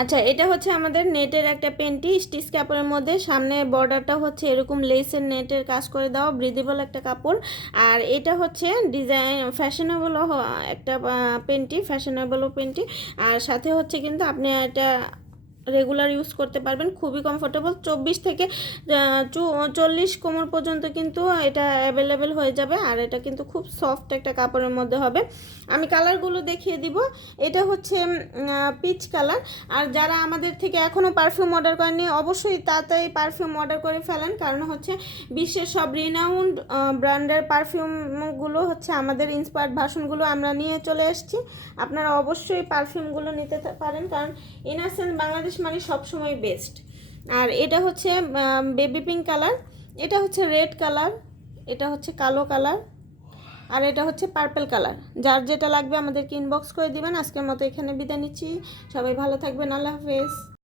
আচ্ছা, এটা হচ্ছে আমাদের নেটের একটা পেন্টি স্টিচ কাপড়ের মধ্যে, সামনে বর্ডারটা হচ্ছে এরকম লেসের নেটের কাজ করে দেওয়া, ব্রিদেবল একটা কাপড়। আর এটা হচ্ছে ডিজাইন ফ্যাশনেবল একটা পেন্টি, ফ্যাশনেবলও পেন্টি। আর সাথে হচ্ছে কিন্তু আপনি এটা রেগুলার ইউজ করতে পারবেন, খুবই কমফোর্টেবল। 24 থেকে 40 কোমর পর্যন্ত কিন্তু এটা অ্যাভেলেবেল হয়ে যাবে। আর এটা কিন্তু খুব সফট একটা কাপড়ের মধ্যে হবে। আমি কালারগুলো দেখিয়ে দিব। এটা হচ্ছে পিচ কালার। আর যারা আমাদের থেকে এখনও পারফিউম অর্ডার করেননি, অবশ্যই তাড়াতাড়ি পারফিউম অর্ডার করে ফেলেন, কারণ হচ্ছে বিশ্বের সব রিনাউন্ড ব্র্যান্ডের পারফিউমগুলো হচ্ছে আমাদের ইন্সপায়ার্ড ভার্সনগুলো আমরা নিয়ে চলে এসেছি। আপনারা অবশ্যই পারফিউমগুলো নিতে পারেন, কারণ ইনাসেন্স বাংলাদেশ মানে সবসময় বেস্ট। আর এটা হচ্ছে বেবি পিঙ্ক কালার, এটা হচ্ছে রেড কালার, এটা হচ্ছে কালো কালার, আর এটা হচ্ছে পার্পল কালার। যার যেটা লাগবে আমাদেরকে ইনবক্স করে দিবেন। আজকের মতো এখানে বিদায় নিচ্ছি। সবাই ভালো থাকবেন। আল্লাহ হাফেজ।